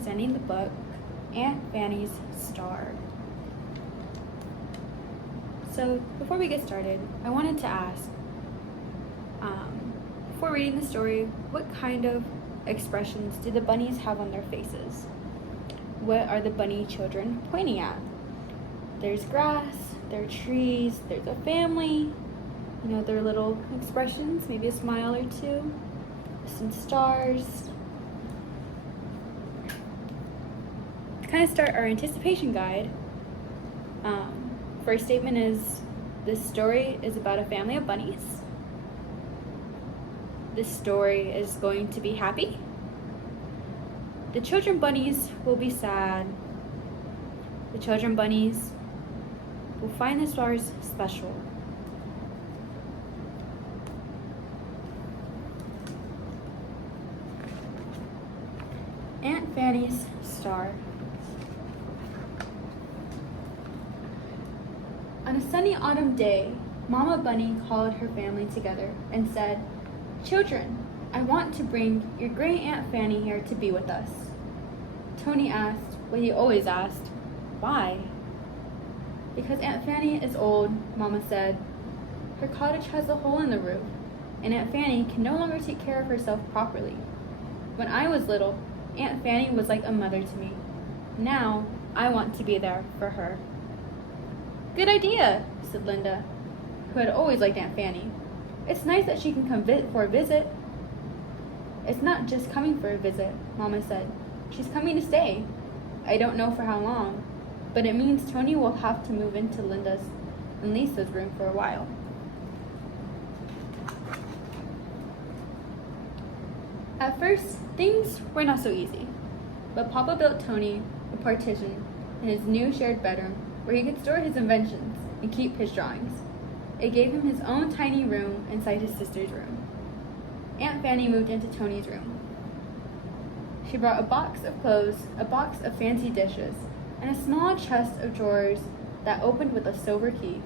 presenting the book, Aunt Fanny's Star. So before we get started, I wanted to ask, before reading the story, what kind of expressions do the bunnies have on their faces? What are the bunny children pointing at? There's grass, there are trees, there's a family, their little expressions, maybe a smile or two, some stars. To kind of start our anticipation guide, first statement is, this story is about a family of bunnies. This story is going to be happy. The children bunnies will be sad. The children bunnies will find the stars special. Aunt Fanny's Star. On a sunny autumn day, Mama Bunny called her family together and said, "Children, I want to bring your great Aunt Fanny here to be with us." Tony asked what he always asked, "Why?" "Because Aunt Fanny is old," Mama said. "Her cottage has a hole in the roof, and Aunt Fanny can no longer take care of herself properly. When I was little, Aunt Fanny was like a mother to me. Now, I want to be there for her." "Good idea," said Linda, who had always liked Aunt Fanny. "It's nice that she can come for a visit." "It's not just coming for a visit," Mama said. "She's coming to stay. I don't know for how long, but it means Tony will have to move into Linda's and Lisa's room for a while." At first, things were not so easy, but Papa built Tony a partition in his new shared bedroom where he could store his inventions and keep his drawings. It gave him his own tiny room inside his sister's room. Aunt Fanny moved into Tony's room. She brought a box of clothes, a box of fancy dishes, and a small chest of drawers that opened with a silver key.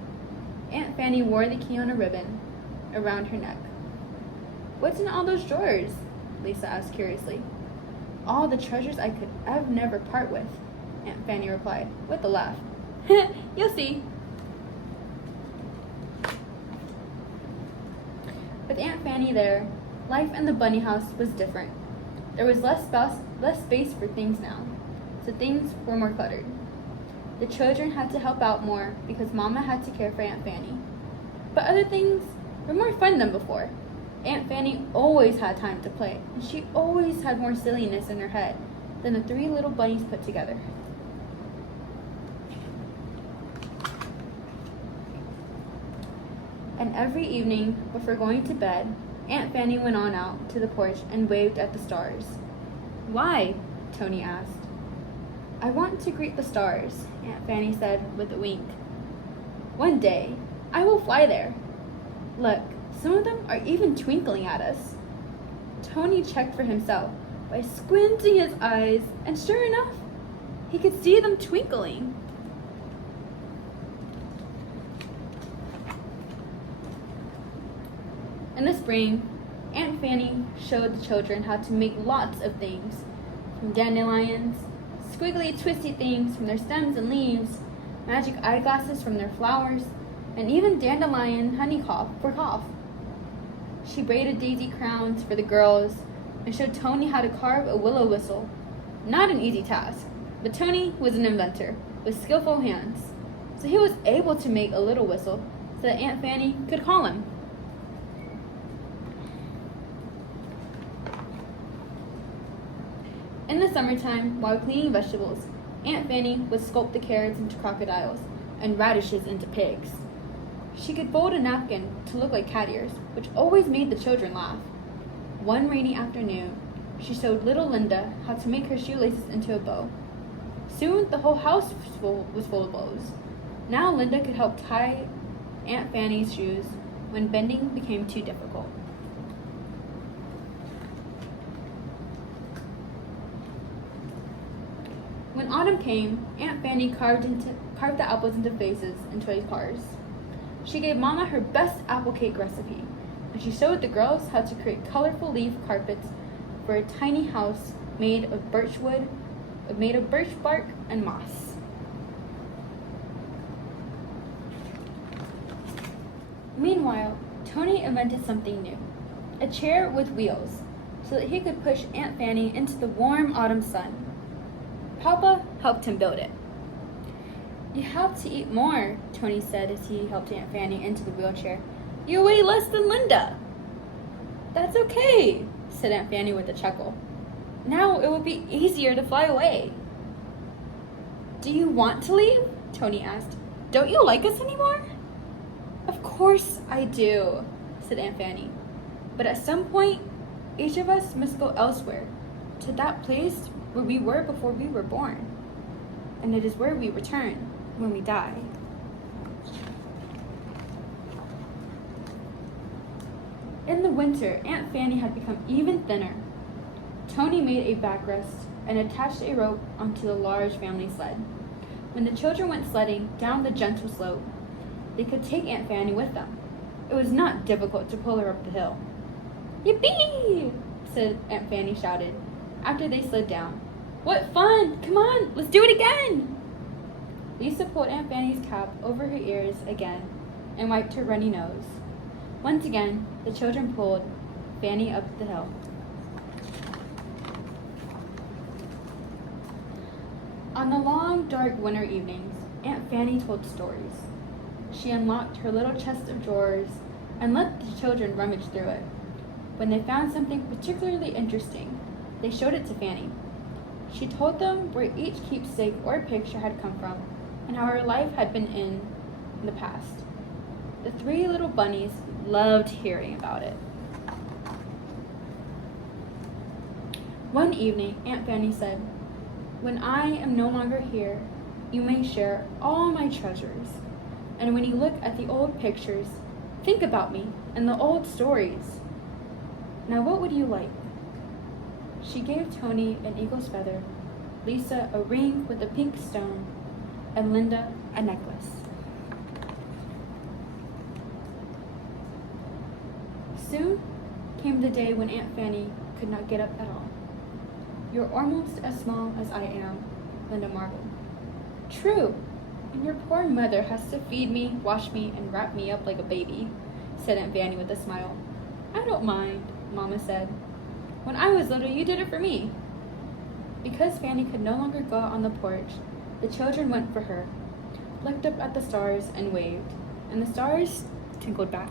Aunt Fanny wore the key on a ribbon around her neck. "What's in all those drawers?" Lisa asked curiously. "All the treasures I've never part with," Aunt Fanny replied, with a laugh. "You'll see." With Aunt Fanny there, life in the bunny house was different. There was less space for things now, so things were more cluttered. The children had to help out more because Mama had to care for Aunt Fanny. But other things were more fun than before. Aunt Fanny always had time to play, and she always had more silliness in her head than the three little bunnies put together. And every evening, before going to bed, Aunt Fanny went on out to the porch and waved at the stars. "Why?" Tony asked. "I want to greet the stars," Aunt Fanny said with a wink. "One day, I will fly there. Look, some of them are even twinkling at us." Tony checked for himself by squinting his eyes, and sure enough, he could see them twinkling. In the spring, Aunt Fanny showed the children how to make lots of things, from dandelions, squiggly twisty things from their stems and leaves, magic eyeglasses from their flowers, and even dandelion honey for cough. She braided daisy crowns for the girls and showed Tony how to carve a willow whistle. Not an easy task, but Tony was an inventor with skillful hands, so he was able to make a little whistle so that Aunt Fanny could call him. In the summertime, while cleaning vegetables, Aunt Fanny would sculpt the carrots into crocodiles and radishes into pigs. She could fold a napkin to look like cat ears, which always made the children laugh. One rainy afternoon, she showed little Linda how to make her shoelaces into a bow. Soon, the whole house was full of bows. Now Linda could help tie Aunt Fanny's shoes when bending became too difficult. When autumn came, Aunt Fanny carved the apples into faces and toy cars. She gave Mama her best apple cake recipe, and she showed the girls how to create colorful leaf carpets for a tiny house made of birch wood, made of birch bark and moss. Meanwhile, Tony invented something new, a chair with wheels, so that he could push Aunt Fanny into the warm autumn sun. Papa helped him build it. "You have to eat more," Tony said as he helped Aunt Fanny into the wheelchair. "You weigh less than Linda." "That's okay," said Aunt Fanny with a chuckle. "Now it will be easier to fly away." "Do you want to leave?" Tony asked. "Don't you like us anymore?" "Of course I do," said Aunt Fanny. "But at some point, each of us must go elsewhere, to that place where we were before we were born. And it is where we return when we die." In the winter, Aunt Fanny had become even thinner. Tony made a backrest and attached a rope onto the large family sled. When the children went sledding down the gentle slope, they could take Aunt Fanny with them. It was not difficult to pull her up the hill. "Yippee!" said Aunt Fanny shouted, after they slid down. "What fun! Come on, let's do it again!" Lisa pulled Aunt Fanny's cap over her ears again and wiped her runny nose. Once again, the children pulled Fanny up the hill. On the long, dark winter evenings, Aunt Fanny told stories. She unlocked her little chest of drawers and let the children rummage through it. When they found something particularly interesting, they showed it to Fanny. She told them where each keepsake or picture had come from and how her life had been in the past. The three little bunnies loved hearing about it. One evening, Aunt Fanny said, "When I am no longer here, you may share all my treasures. And when you look at the old pictures, think about me and the old stories. Now what would you like?" She gave Tony an eagle's feather, Lisa a ring with a pink stone, and Linda a necklace. Soon came the day when Aunt Fanny could not get up at all. "You're almost as small as I am," Linda marveled. "True, and your poor mother has to feed me, wash me, and wrap me up like a baby," said Aunt Fanny with a smile. "I don't mind," Mama said. "When I was little, you did it for me." Because Fanny could no longer go out on the porch, the children went for her, looked up at the stars and waved, and the stars tinkled back.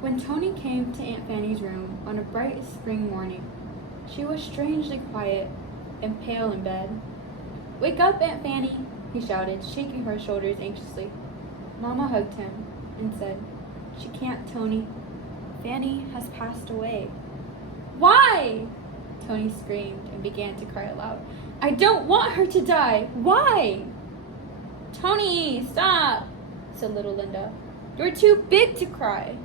When Tony came to Aunt Fanny's room on a bright spring morning, she was strangely quiet and pale in bed. "Wake up, Aunt Fanny," he shouted, shaking her shoulders anxiously. Mama hugged him and said, "She can't, Tony. Fanny has passed away." "Why?" Tony screamed and began to cry aloud. "I don't want her to die. Why?" "Tony, stop," said little Linda. "You're too big to cry."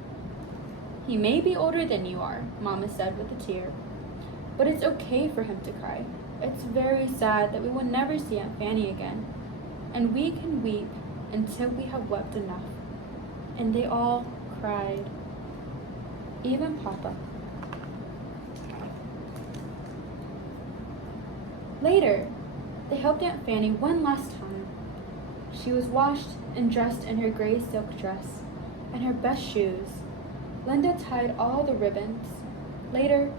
"He may be older than you are," Mama said with a tear. "But it's okay for him to cry. It's very sad that we will never see Aunt Fanny again. And we can weep until we have wept enough." And they all cried. Even Papa. Later, they helped Aunt Fanny one last time. She was washed and dressed in her gray silk dress and her best shoes. Linda tied all the ribbons. Later,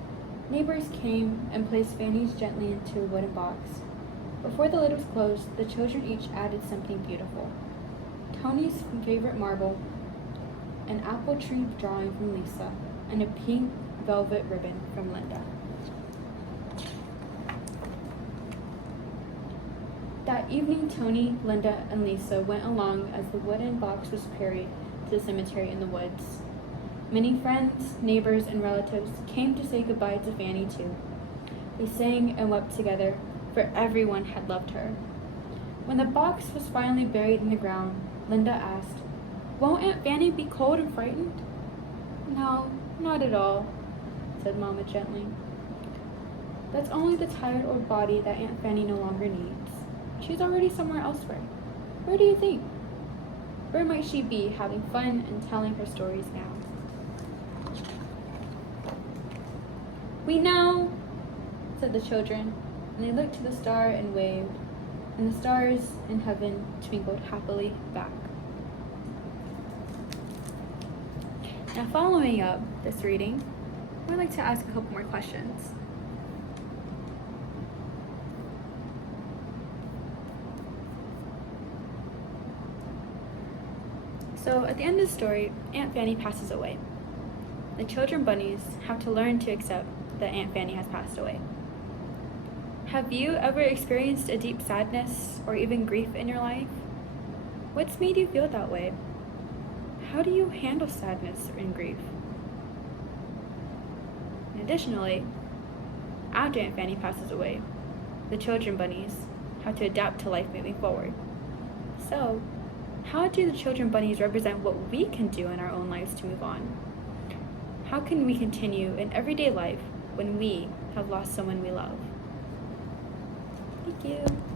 neighbors came and placed Fanny's gently into a wooden box. Before the lid was closed, the children each added something beautiful. Tony's favorite marble, an apple tree drawing from Lisa, and a pink velvet ribbon from Linda. That evening, Tony, Linda, and Lisa went along as the wooden box was carried to the cemetery in the woods. Many friends, neighbors, and relatives came to say goodbye to Fanny too. They sang and wept together, for everyone had loved her. When the box was finally buried in the ground, Linda asked, "Won't Aunt Fanny be cold and frightened?" "No, not at all," said Mama gently. "That's only the tired old body that Aunt Fanny no longer needs. She's already somewhere elsewhere. Where do you think? Where might she be, having fun and telling her stories now?" "We know," said the children, and they looked to the star and waved, and the stars in heaven twinkled happily back. Now, following up this reading, I'd like to ask a couple more questions. So, at the end of the story, Aunt Fanny passes away. The children bunnies have to learn to accept that Aunt Fanny has passed away. Have you ever experienced a deep sadness or even grief in your life? What's made you feel that way? How do you handle sadness and grief? And additionally, after Aunt Fanny passes away, the children bunnies have to adapt to life moving forward. So, how do the children bunnies represent what we can do in our own lives to move on? How can we continue in everyday life when we have lost someone we love? Thank you.